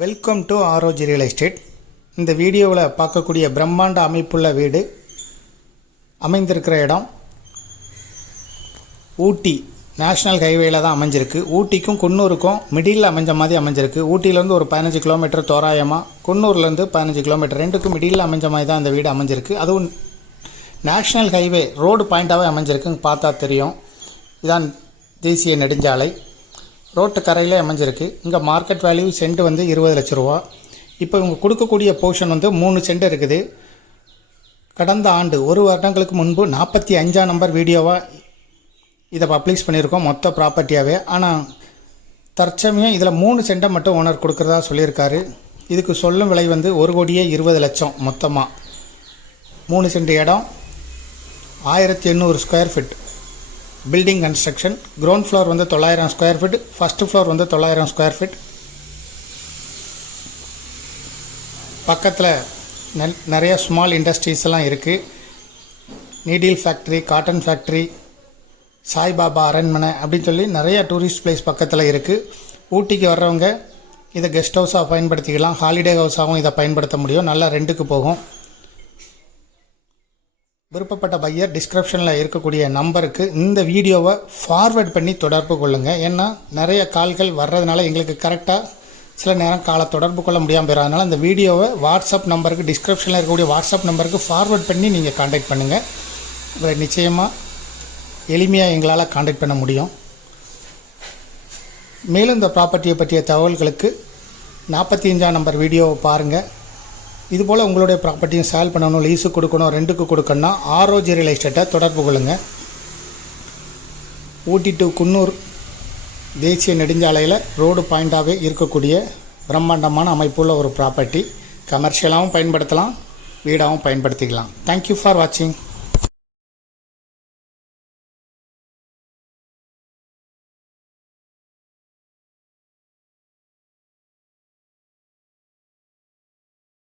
Welcome to ஆரோஜி real estate. இந்த வீடியோவில் பார்க்கக்கூடிய பிரம்மாண்ட அமைப்புள்ள வீடு அமைந்திருக்கிற இடம் ஊட்டி நேஷ்னல் ஹைவேயில் தான் அமைஞ்சிருக்கு. ஊட்டிக்கும் குன்னூருக்கும் மிடில் அமைஞ்ச மாதிரி அமைஞ்சிருக்கு. ஊட்டியிலேருந்து ஒரு 15 கிலோமீட்டர் தோராயமாக, குன்னூர்லேருந்து 15 கிலோமீட்டர், ரெண்டுக்கும் மிடில் அமைஞ்ச மாதிரி தான் இந்த வீடு அமைஞ்சிருக்கு. அதுவும் நேஷ்னல் ஹைவே ரோடு பாயிண்ட்டாகவே அமைஞ்சிருக்கு. பார்த்தா தெரியும், இதான் தேசிய நெடுஞ்சாலை. ரோட்டு கரையிலே அமைஞ்சிருக்கு. இங்கே மார்க்கெட் வேல்யூ சென்ட் வந்து 20 லட்ச ரூபா. இப்போ இவங்க கொடுக்கக்கூடிய போர்ஷன் வந்து 3 சென்ட் இருக்குது. கடந்த ஆண்டு 1 வருடங்களுக்கு முன்பு 45ஆம் நம்பர் வீடியோவாக இதை பப்ளிஷ் பண்ணியிருக்கோம், மொத்த ப்ராப்பர்ட்டியாகவே. ஆனால் தற்சமயம் இதில் 3 சென்ட்டை மட்டும் ஓனர் கொடுக்குறதா சொல்லியிருக்காரு. இதுக்கு சொல்லும் விலை வந்து 1,20,00,000 மொத்தமாக. 3 சென்ட் இடம், 1800 square feet building construction. Ground floor வந்து 900 ஸ்கொயர் ஃபீட், ஃபஸ்ட்டு ஃப்ளோர் வந்து 900 ஸ்கொயர் ஃபீட். பக்கத்தில் நிறைய ஸ்மால் இண்டஸ்ட்ரீஸ் எல்லாம் இருக்குது. Needle factory, cotton factory, Saibaba அரண்மனை அப்படின்னு சொல்லி நிறைய டூரிஸ்ட் பிளேஸ் பக்கத்தில் இருக்குது. ஊட்டிக்கு வர்றவங்க இதை கெஸ்ட் ஹவுஸாக பயன்படுத்திக்கலாம், ஹாலிடே ஹவுஸாகவும் இதை பயன்படுத்த முடியும். நல்லா ரெண்டுக்கு போகும். விருப்பப்பட்ட பையர் டிஸ்கிரிப்ஷனில் இருக்கக்கூடிய நம்பருக்கு இந்த வீடியோவை ஃபார்வேர்ட் பண்ணி தொடர்பு கொள்ளுங்கள். ஏன்னா நிறைய கால்கள் வர்றதுனால எங்களுக்கு கரெக்டாக சில நேரம் காலை தொடர்பு கொள்ள முடியாமல் போயிடும். அதனால் இந்த வீடியோவை வாட்ஸ்அப் நம்பருக்கு, டிஸ்கிரிப்ஷனில் இருக்கக்கூடிய வாட்ஸ்அப் நம்பருக்கு ஃபார்வேர்ட் பண்ணி நீங்கள் காண்டாக்ட் பண்ணுங்கள். நிச்சயமாக எளிமையாக எங்களால் காண்டாக்ட் பண்ண முடியும். மேலும் இந்த ப்ராப்பர்ட்டியை பற்றிய தகவல்களுக்கு 45ஆம் நம்பர் வீடியோவை பாருங்கள். இதுபோல் உங்களுடைய ப்ராப்பர்ட்டியும் சேல் பண்ணணும், லீஸு கொடுக்கணும், ரெண்டுக்கு கொடுக்கணும்னா ஆரோஜி ரியல் எஸ்டேட்டை தொடர்பு கொள்ளுங்கள். ஊட்டி டு குன்னூர் தேசிய நெடுஞ்சாலையில் ரோடு பாயிண்ட்டாகவே இருக்கக்கூடிய பிரம்மாண்டமான அமைப்புள்ள ஒரு ப்ராப்பர்ட்டி. கமர்ஷியலாகவும் பயன்படுத்தலாம், வீடாகவும் பயன்படுத்திக்கலாம். தேங்க்யூ ஃபார் வாட்சிங்.